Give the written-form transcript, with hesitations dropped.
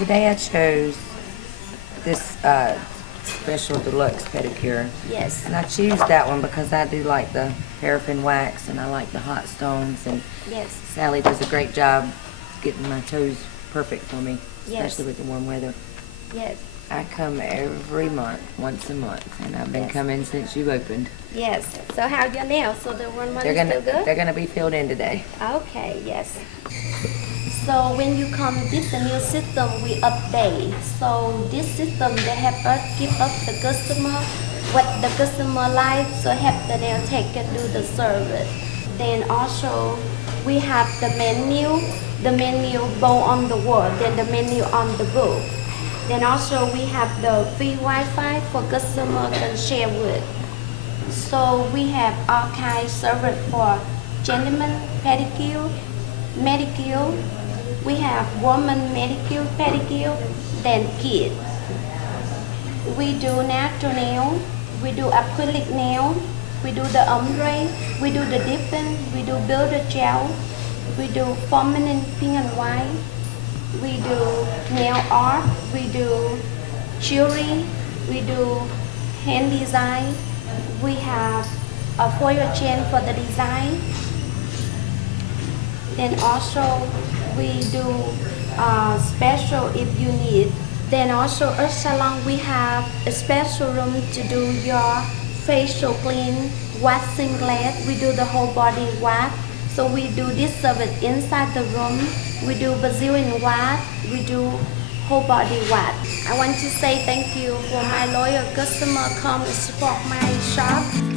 Today I chose this special deluxe pedicure. Yes. And I choose that one because I do like the paraffin wax and I like the hot stones, and Yes. Sally does a great job getting my toes perfect for me, Yes. especially with the warm weather. Yes. I come every month, once a month, and I've been Yes. coming since you opened. Yes. So how your nails? So the one They're is still good? they're gonna be filled in today. Okay, yes. So when you come with the new system, we update. So this system, they have us give up the customer what the customer likes, so have the nail tech can do the service. Then also we have the menu both on the wall, then the menu on the book. Then also we have the free Wi-Fi for customer can share with. So we have all kinds service for gentlemen pedicure, manicure. We have woman manicure, pedicure, then kids. We do natural nail, we do acrylic nail, we do the ombre, we do the dipping, we do builder gel, we do permanent pink and white, we do nail art, we do jewelry, we do hand design, we have a foil chain for the design. Then also we do special if you need. Then also at salon we have a special room to do your facial clean, waxing glass. We do the whole body wax. So we do this service inside the room. We do Brazilian wax. We do whole body wax. I want to say thank you for my loyal customer come and support my shop.